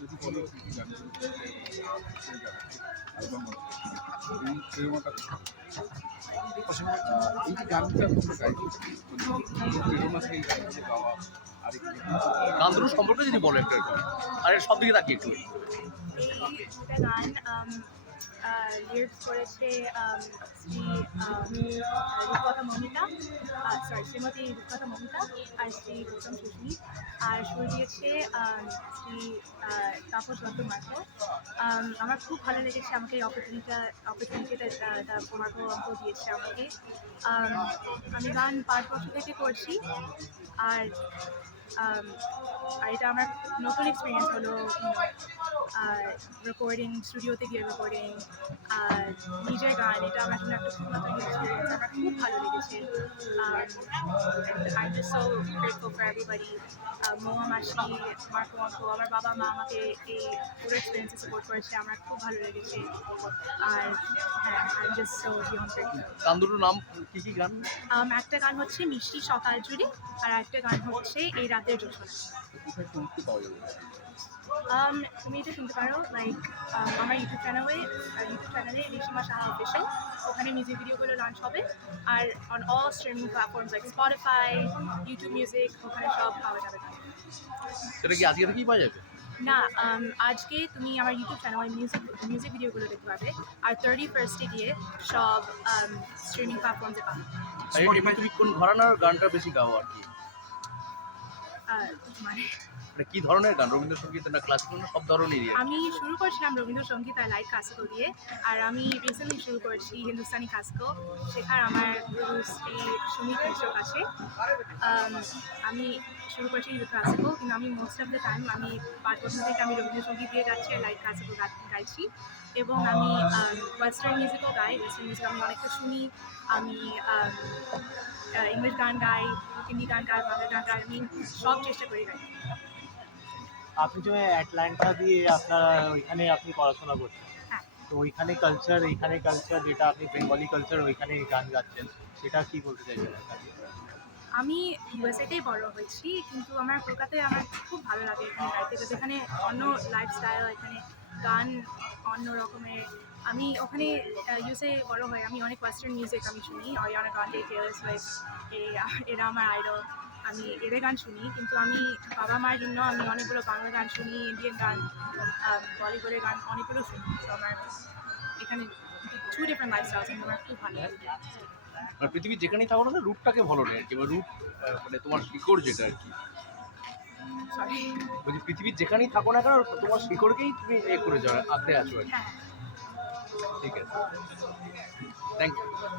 যদি বলো কি কি গান সেই গান অ্যালবাম এই সিনেমাটা এই যে গানটা তোমরা গাইছো প্রেরণা সেই গানগুলো গাওয়া আর গান দুটো সম্পর্কে যদি বলো একটু আর সব দিকে তাকিয়ে একটু এই দুটা গান লিরিক্স করেছে শ্রী রূপকথা মমিতা, শ্রীমতী রূপকথা মমিতা আর শ্রী গৌতম সুস্মি, আর সুর দিয়েছে শ্রী তাপস দত্ত মার্কো। আমার খুব ভালো লেগেছে, আমাকে এই অপরচুনিটিটা মার্কো অঙ্ক দিয়েছে আমাকে। আমি গান 5 বছর থেকে করছি, আর এটা আমার নতুন এক্সপিরিয়েন্স হলো রেকর্ডিং, স্টুডিওতে গিয়ে রেকর্ডিং আর নিজের গান, এটা আমার জন্য একটা খুব নতুন এক্সপিরিয়েন্স। আমার খুব ভালো লেগেছে। I am just so grateful for everybody, মোয়া মাসি, মার্কো অঙ্কো, আমার বাবা মা আমাকে এই পুরো এক্সপিরিয়েন্সে সাপোর্ট করেছে, আমার খুব ভালো লেগেছে। আর হ্যাঁ, I am just so beyond grateful. গান দুটোর নাম কি কি গান? একটা গান হচ্ছে মিষ্টি সকাল জুড়ে, আর একটা গান হচ্ছে এই রাতের জোছনা। কোথায় শুনতে পাওয়া যাবে? তুমি এটা শুনতে পারো লাইক আমার ইউটিউব চ্যানেলে রেশমা সাহা অফিসিয়াল, ওখানে মিউজিক ভিডিওগুলো লঞ্চ হবে। আর on all streaming platforms like Spotify, YouTube music, ওখানে সব পাওয়া যাবে। সেটা কি আজকে থেকেই পাওয়া যাবে? না, আজকে তুমি আমার ইউটিউব চ্যানেলে মিউজিক ভিডিওগুলো দেখতে পাবে, আর 31st গিয়ে সব স্ট্রিমিং প্ল্যাটফর্মসে পাবে। এবার তুমি কোন ঘরানার গানটা বেশি গাও আর কি? মানে মানে কি ধরনের গান, রবীন্দ্রসঙ্গীত না ক্লাসিক্যাল না সব ধরনেরই? আমি শুরু করছিলাম রবীন্দ্রসঙ্গীত আর লাইট ক্লাসিক্যাল দিয়ে, আর আমি রিসেন্টলি শুরু করেছি হিন্দুস্তানি ক্লাসিক্যাল শেখার আমার গুরু শ্রী সুমিত মিশ্র কাছে। আমি শুরু করেছি ক্লাসিক্যাল, কিন্তু আমি মোস্ট অফ দ্য টাইম আমি 5 বছর থেকে আমি রবীন্দ্রসঙ্গীত দিয়ে যাচ্ছি আর লাইট ক্লাসিক্যাল গাইছি। এবং আমি ওয়েস্টার্ন মিউজিকও গাই। ওয়েস্টার্ন মিউজিক আমি অনেকটা শুনি। আমি ইংলিশ গান গাই, হিন্দি গান গাই, বাংলা গান গাই, আমি সব চেষ্টা করি গাই। আপনি যে অ্যাটলান্টা দিয়ে আপনার ওইখানে আপনি পড়াশোনা করছেন, হ্যাঁ, তো ওইখানে কালচার যেটা আপনি বেঙ্গলি কালচার ওইখানে গান গাচ্ছেন, সেটা কি বলতে চাইছেন? আমি ইউএসএতেই বড় হয়েছি, কিন্তু আমার কলকাতায় আমার খুব ভালো লাগে এখানে গাইতে, কারণ এখানে অন্য লাইফস্টাইল, এখানে গান অন্য রকমের। আমি ওখানে ইউএসএ বড় হয়ে আমি অনেক ওয়েস্টার্ন মিউজিক আমি শুনি, অরিয়ানা গ্রান্ডে, টেইলর সুইফট, এরা আমার আইডল। আমি এদের গান শুনি, কিন্তু আমি বাবা মার জন্য আমি অনেকগুলো বাংলা গান শুনি, ইন্ডিয়ান গান, বলিউডের গান অনেকগুলো শুনি। তো আমার এখানে 2 ডিফারেন্ট লাইফস্টাইলস, কিন্তু আমার খুব ভালো লাগে। মানে পৃথিবীর যেখানেই থাকো না রুটটাকে ভালো নেই আর কি, বা রুট মানে তোমার শিকড় যেটা আর কি। সরি, বলছি পৃথিবীর যেখানেই থাকো না কেন তোমার শিকড়কেই তুমি করে যাও, আঁকড়ে আছো আর কি। হ্যাঁ। ঠিক আছে, থ্যাংক ইউ।